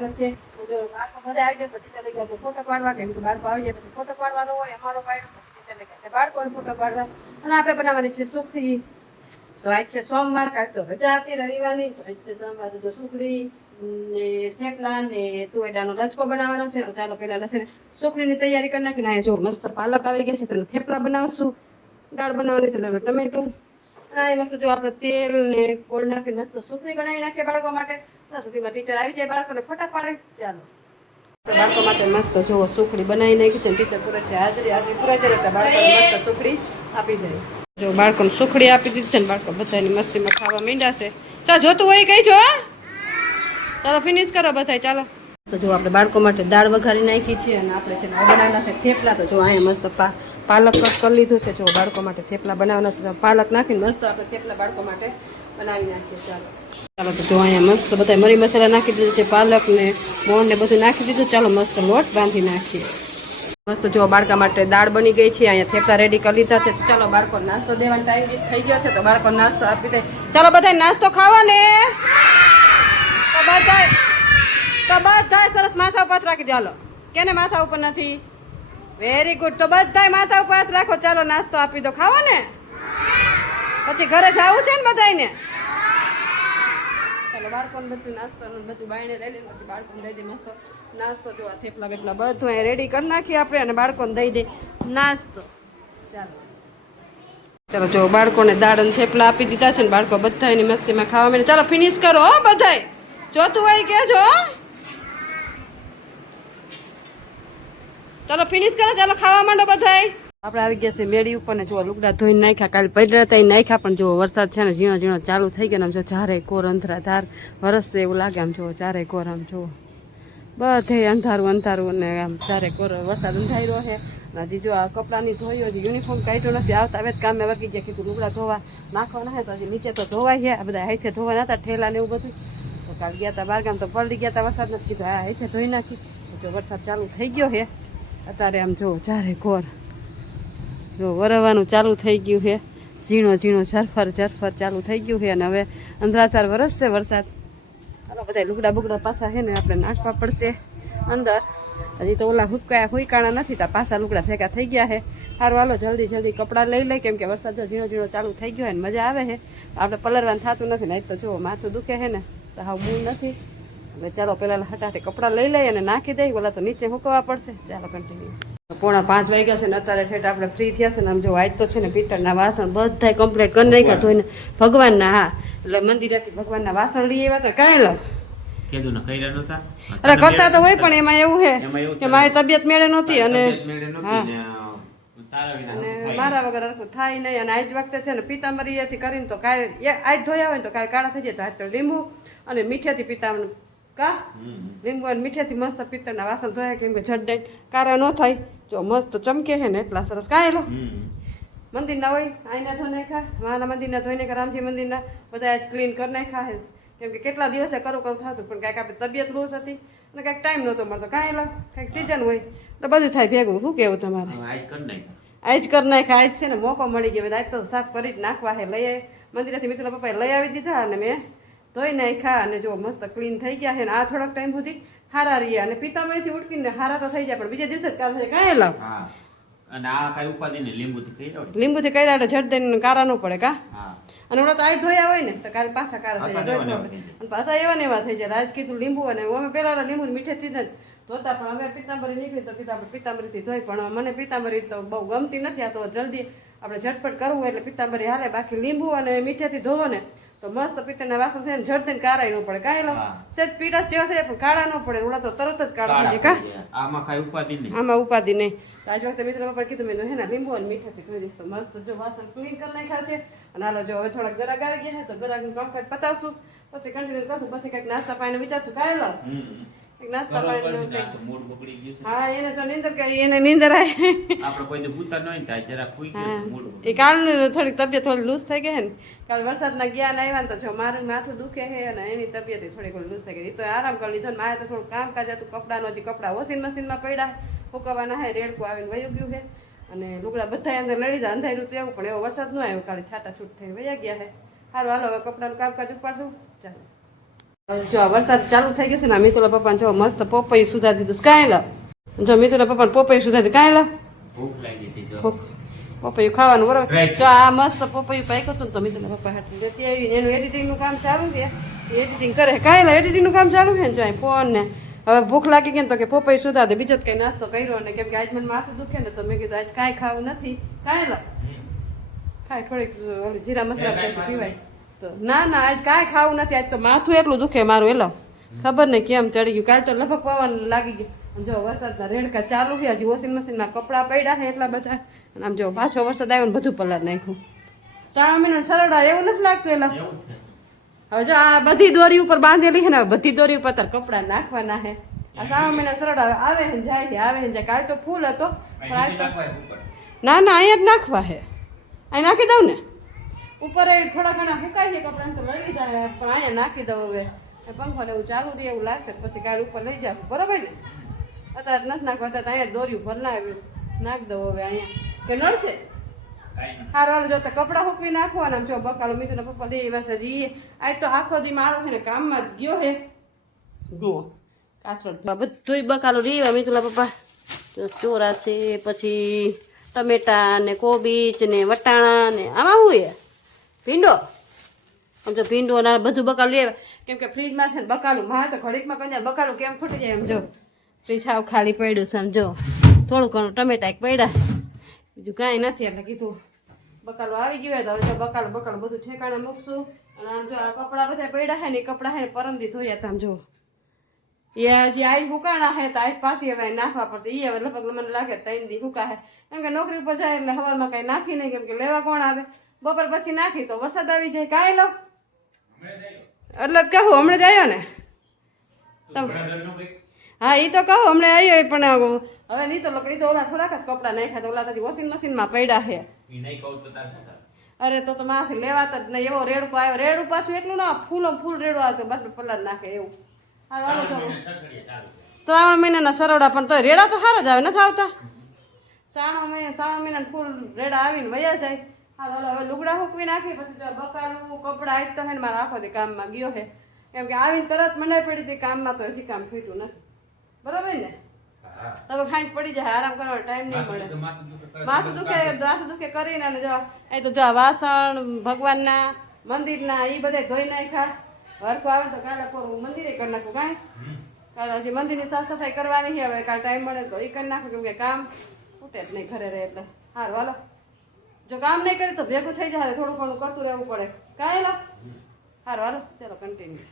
સ્વાગત છે. બાળકો બધા આવી જાય પછી ટીચર કહે ફોટો પાડવા, કેમ કે બાળકો આવી જાય પછી ફોટો પાડવાનો હોય. અમારો પાડ્યો પછી ટીચરને કહે છે બાળકોને ફોટો પાડવા. અને આપણે બનાવવાની છે સુખડી. તો આજ છે સોમવાર, કાલ તો રજા હતી રવિવારની. તો આજ છે સોમવાર, તો સુખડી ને થેપલા ને તુવેરનો લચકો બનાવવાનો છે. તો ચાલો પહેલા છે ને સુખડીની તૈયારી કરી નાખીને અહીંયા જો મસ્ત પાલક આવી ગયા છે તો થેપલા બનાવશું. દાળ બનાવવાની છે ટમેટું. અને મસ્ત જો આપણે તેલ ને ગોળ નાખીને મસ્ત સુખડી બનાવી નાખીએ બાળકો માટે. ત્યાં સુધીમાં ટીચર આવી જાય, બાળકોને ફોટા પાડે. ચાલો બાળકો માટે મસ્ત જો સુખડી બનાવી નાખી છે. ટીચર પૂરે છે હાજરી પૂરાઈ જાય એટલે બાળકોને મસ્ત સુખડી આપી જાય. જો બાળકોને સુખડી આપી દીધી છે ને બાળકો બધાની મસ્તીમાં ખાવા માંડ્યા છે. ચાલ જોતું હોય કઈ જો, ચાલો ફિનિશ કરો બધા. ચાલો તો જો આપણે બાળકો માટે દાળ વઘારી નાખી છે અને આપણે છે બનાવેલા છે થેપલા. તો જો અહીંયા મસ્ત પાલક કટ કરી લીધું છે. જો બાળકો માટે થેપલા બનાવવાના છે. પાલક નાખીને મસ્ત આપણે થેપલા બાળકો માટે બનાવી નાખીએ. ચાલો ચાલો તો જો અહીંયા મસ્ત બધા મરી મસાલા નાખી દીધું છે, પાલક ને મોણ ને બધું નાખી દીધું. ચાલો મસ્ત લોટ બાંધી નાખીએ. મસ્ત જો બાળકા માટે દાળ બની ગઈ છે. અહીંયા થેપલા રેડી કરી લીધા છે. ચાલો બાળકો નાસ્તો દેવાનો ટાઈમ થઈ ગયો છે તો બાળકો નાસ્તો આપી દે. ચાલો બધા નાસ્તો ખાવા ને. તો બધા સરસ માથા ઉપર હાથ રાખી દો. હાલો, કેને માથા ઉપર નથી? Very good. તો બધા માથા ઉપર હાથ રાખો. ચાલો નાસ્તો આપી દો. ખાવા ને પછી ઘરે જવું છે ને બધાને. ચાલો બાળકોને બધું નાસ્તો બધું બાયણે લઈ લઈને પછી બાળકોને દઈ દે મસ્ત નાસ્તો. જો આ થેપલા બેપલા બધું અહીંયા રેડી કરી નાખીએ આપણે અને બાળકોને દઈ દે નાસ્તો. ચાલો ચાલો જો બાળકોને દાળ અને થેપલા આપી દીધા છે ને બાળકો બધા એની મસ્તીમાં ખાવા માંડે. ચાલો ફિનિશ કરો હો બધાય. જોતું હોય કેજો. ચાલો ફિનિશ કરો. ચાલો ખાવા માંડો બધાય. આપણે આવી ગયા છે મેળી ઉપર ને જો લુગડા ધોઈને નાખ્યા. કાલે પડ્યા હતા નાખ્યા પણ જો વરસાદ છે ને ઝીણો ઝીણો ચાલુ થઈ ગયો. આમ જો ચારે કોર અંધરા ધાર વરસશે એવું લાગે. આમ જો ચારે કોર આમ જો બધે અંધારું અંધારું ને આમ ચારે કોર વરસાદ અંધાર્યો છે. હજી જો આ કપડાની ધોયો હજી યુનિફોર્મ કાઢ્યો નથી. આવતા હવે જ કામે વર્ગી ગયા. કીધું લુગડા ધોવા નાખવાના છે તો હજી નીચે તો ધોવાય છે. આ બધા હાથે ધોવા નતા ઠેલા ને એવું બધું. તો કાલ ગયા હતા બારગામ તો પલળી ગયા હતા વરસાદ નથી. કીધું હા હાથે ધોઈ નાખી. જો વરસાદ ચાલુ થઈ ગયો છે અત્યારે. આમ જો ચારે કોર જો વરવાનું ચાલુ થઈ ગયું છે. ઝીણો ઝીણો ઝરફર ચાલુ થઈ ગયું છે અને હવે અંધરાચાર વરસશે વરસાદ. હાલો બધા લુગડા બુગડા પાછા છે ને આપણે નાખવા પડશે અંદર. હજી તો ઓલા હુકાણા નથી તા પાછા લુગડા ભેગા થઈ ગયા છે. સારું હાલો જલ્દી કપડાં લઈ લઈ કેમ કે વરસાદ જો ઝીણો ઝીણો ચાલુ થઈ ગયો હોય ને મજા આવે છે. આપણે પલરવાનું થતું નથી ને તો જો માથું દુખે છે ને તો હાવ મૂળ નથી. એટલે ચાલો પેલા હટાટે કપડાં લઈ લઈએ અને નાખી દઈએ. ઓલા તો નીચે મૂકવા પડશે. ચાલો કન્ટિન્યુ. 4:45 વાગ્યા છે ને અત્યારે ઠેઠ આપણે ફ્રી થયા છે ને. આમ જો આજ તો છે ને પિત્તળના વાસણ બધા કમ્પ્લીટ કરી નાખ્યા ધોઈને ભગવાનના. હા એટલે મંદિરેથી ભગવાનના વાસણ લઈ આવ્યા હતા. કાંઈ લો એટલે કરતા તો હોય પણ એમાં એવું છે કે મારી તબિયત મેળે નહોતી અને હા અને મારા વગર હરખું થાય નહીં. અને આજ વખતે છે ને પિતાંબરીથી કરીને તો કાંઈ આજ ધોયા હોય ને તો કાંઈ કાળા થઈ જાય. તો આજ તો લીંબુ અને મીઠેથી પિતાંબર કા લીંબુ અને મીઠેથી મસ્ત પિત્તળના વાસણ ધોયા કેમ કે ઝટ કારા ન થાય. જો મસ્ત ચમકે છે ને એટલા સરસ. કાંઈ લો મંદિરના હોય અહીંના ધોઈ નાખ્યા. માના મંદિરના ધોઈ નાખ્યા. રામજી મંદિરના બધા આજ ક્લીન કરી નાખ્યા છે. કેમ કે કેટલા દિવસે કરું થતું પણ કાંઈક આપણે તબિયત લૂઝ હતી અને કાંઈક ટાઈમ નહોતો મળતો. કાંઈ લો કાંઈક સિઝન હોય તો બધું થાય ભેગું. શું કેવું તમારે? આજ કરી નાખ્યા. આજ છે ને મોકો મળી ગયો. આજ તો સાફ કરી જ નાખવા છે. લઈ મંદિરેથી મિત્ર પપ્પાએ લઈ આવી દીધા અને મેં ધોઈ નાખ્યા અને જો મસ્ત ક્લીન થઈ ગયા છે. ને આ થોડાક ટાઈમ સુધી હારા રહ્યા અને પિતાંબરીથી ઉટકીને હારા તો થઈ જાય પણ બીજા દિવસે જ કાલ થાય. કાંઈ લાવ અને આ કઈ ઉપાધિ ને લીંબુથી કર્યા એટલે ઝટ દઈને કારા ન પડે. કા અને ઓલા તો આ ધોયા હોય ને તો કાલે પાછા કારા થઈ જાય. પાછા એવા ને એવા થઈ જાય. આજ કીધું લીંબુ અને અમે પેલા લીંબુ મીઠેથી જ ધોતા પણ હવે પિતાંબરી નીકળી તો કીધું આપણે પિતાંબરીથી ધોઈ. પણ મને પિતાંબરી તો બહુ ગમતી નથી. આ તો જલ્દી આપણે ઝટપટ કરવું એટલે પિતાંબરી હાલે. બાકી લીંબુ અને મીઠેથી ધોવો ને તો મસ્ત પિત્તળના વાસણ થઈને ઝટ થઈને કારાય ન પડે. કાંઈ લો સેજ પીડાશ જેવા થાય પણ કાળા ન પડે. ઓલા તો તરત જ કાળા થઈ જાય. કા આમાં ઉપાધિ નહીં. આજ વખતે મિત્ર પપ્પા કીધું મેં હે ને લીંબુ અને મીઠાથી ધોઈ દઈશ. તો મસ્ત જો વાસણ ક્લીન કરી નાખ્યા છે. અને હાલો જો હવે થોડાક ગરાક આવી ગયા છે તો ગરાકનું કામકાજ પતાવશું પછી કન્ટિન્યુ કરશું. પછી કંઈક નાસ્તા પાણીનું વિચારશું. કાંઈ લો નાસ્તા પાણી હા એને જો નીંદર એને નીંદર આવે. એ કાલનું થોડીક તબિયત થોડી લૂઝ થઈ ગઈ છે ને. કાલ વરસાદના જ્ઞાન આવ્યા ને તો જો મારું માથું દુખે છે અને એની તબિયત થોડીક લૂઝ થઈ ગઈ. તો આરામ કરી લીધો ને મારે તો થોડું કામકાજ હતું. કપડાનું હજી કપડાં વોશિંગ મશીનમાં પડ્યા ફૂકવાના હે. રેડકું આવીને વયું ગયું છે અને લુગડા બધા અંદર લડી દીધા. અંધાર્યું તો એવું પણ એવો વરસાદ ન આવ્યો. કાલે છાટા છૂટ થઈને વયા ગયા છે. સારું હાલો હવે કપડાનું કામકાજ ઉપાડશું. ચાલો જો આ વરસાદ ચાલુ થઈ ગયો છે ને મિતુલા પપ્પાને જો મસ્ત પોપૈયું સુધારી દીધું કાંઈ લો જો મિતુલા પપ્પાને પોપૈયું સુધારી કાંઈ લો ભૂખ લાગી હતી જો. પપૈયું ખાવાનું બરોબર Right. જો આ મસ્ત પપૈયું પાક્યું હતું ને તો મિતુલા પપ્પા હાટું લેતી આવીને એનું એડિટિંગનું કામ ચાલુ છે એડિટિંગ કરે કાંઈ લો એડિટિંગનું કામ ચાલુ છે ને જો અહીં ફોન ને હવે ભૂખ લાગી ગઈ ને તો કે પપૈયું સુધાર દે બીજો જ કંઈ નાસ્તો કર્યો ને કેમ કે આજ મને માથું દુખે ને તો મેં કીધું આજ કાંઈ ખાવું નથી કાંઈ લો ખાય થોડીક ઓલી જીરા મસાલા કંઈક પીવાય તો ના ના આજ કાંઈ ખાવું નથી આજ તો માથું એટલું દુખે મારું એલો ખબર નહીં કેમ ચડી ગયું કાલ તો લગભગ પવન લાગી ગયું જો વરસાદના રેડકા ચાલુ છે હજી વોશિંગ મશીનમાં કપડાં પડ્યા છે એટલા બધા અને આમ જો પાછો વરસાદ આવ્યો ને બધું પલાર નાખ્યું 4 મહિના સરડા એવું નથી લાગતું એલા એવું છે. હવે જો આ બધી દોરી ઉપર બાંધેલી છે ને હવે બધી દોરી ઉપર તાર કપડાં નાખવાના છે આ 4 મહિના સરડા આવે છે ને જાય છે આવે છે ને જાય કાલ તો ફૂલ હતો પણ આજ તો નાખવાય ઉપર. ના ના અહીંયા જ નાખવા છે અહીં નાખી દઉં ને ઉપર એ થોડા ઘણા ફૂંકાય છે કપડાં તો લઈ જાય પણ અહીંયા નાખી દઉં હવે પંખો ને એવું ચાલુ રહે એવું લાગશે પછી કાલ ઉપર લઈ જાવ બરોબર ને અત્યારે નથી નાખવા અત્યારે અહીંયા દોરી ઉપર નાખી દઉં હવે અહીંયા કે નડશે કાંઈ નહીં. હારું જો તો કપડાં સૂકવી નાખવાના જો બકાલો મિત્રના પપ્પા લઈ બસ હજી આજ તો આખો દી મારો છે ને કામમાં જ ગયો હે જુઓ કાચરો બધુંય બકાલો રીવા મિતુલા પપ્પા તો ચોરા છે પછી ટમેટા ને કોબીજ ને વટાણા ને આમાં શું હે ભીંડો આમ જો ભીંડો ને બધું બકાલું લેવા કેમ કે ફ્રીજમાં છે ને બકાલું માં તો ઘડીકમાં કઈ બકાલું કેમ ફૂટી જાય એમ જો ફ્રીજ સાવ ખાલી પડ્યું છે આમ જો થોડું ઘણું ટમેટા પડ્યા બીજું કાંઈ નથી એટલે કીધું બકાલું આવી ગયું હોય તો હવે જો બકાલું બધું ઠેકાણે મૂકશું અને આમ જો આ કપડાં બધા પડ્યા છે ને એ કપડાં છે ને પરમદી ધોયા હતા આમ જો એ હજી આઈ હુકાણા છે તો આઈ પાછી હવે નાખવા પડશે એ હવે લગભગ મને લાગે 3 દી હુકા છે કેમ કે નોકરી ઉપર જાય એટલે હવારમાં કાંઈ નાખી નહીં કેમ કે લેવા કોણ આવે બપોર પછી નાખી તો વરસાદ આવી જાય કાંઈ લો એટલે જ કહું હમણાં જ આવ્યો ને હા એ તો કહું હમણાં આવ્યો પણ હવે નહીં તો લોકો એ તો ઓલા થોડાક જ કપડાં નાખ્યા તો ઓલા તો વોશિંગ મશીનમાં પડ્યા છે ઈ નહીં કહું તો તાર શું થાય? અરે તો માથી લેવાતા જ નહીં એવો રેડકો આવ્યો રેડું પાછું એટલું ના ફૂલ રેડું આવતો બસ પલાર નાખે એવું હા વાલો ચાલો સસડીએ સારું છે. 3 મહિનાના સરવડા પણ તો રેડા તો સારા જ આવે નથી આવતા 3 મહિના ફૂલ રેડા આવીને વયા જાય હા વાલો હવે લુગડા સૂકવી નાખી પછી તો બકાલું કપડા આજ તો હે ને મારા આખો દી કામમાં ગયો છે કેમ કે આવીને તરત મંડાઈ પડી હતી કામમાં તો હજી કામ ફીટું નથી બરોબર ને હા. હવે ખાઈ પડી જાય આરામ કરવાનો ટાઈમ નહીં મળે માથું દુખે કરીને અને જો એ તો જો આ વાસણ ભગવાનના મંદિરના એ બધા ધોઈ નાખ્યા હરખો આવે તો કાલે પૂરું મંદિરે કરી નાખું કાંઈ કાલે હજી મંદિરની સાફ સફાઈ કરવાની છે હવે કાલે ટાઈમ મળે તો એ કરી નાખું કેમ કે કામ ખૂટે જ નહીં ઘરે રહે એટલે સારું હાલો જો કામ નહીં કરે તો ભેગું થઈ જાય થોડું ઘણું કરતું રહેવું પડે કાંઈ લો સારું હાલો ચાલો કન્ટિન્યુ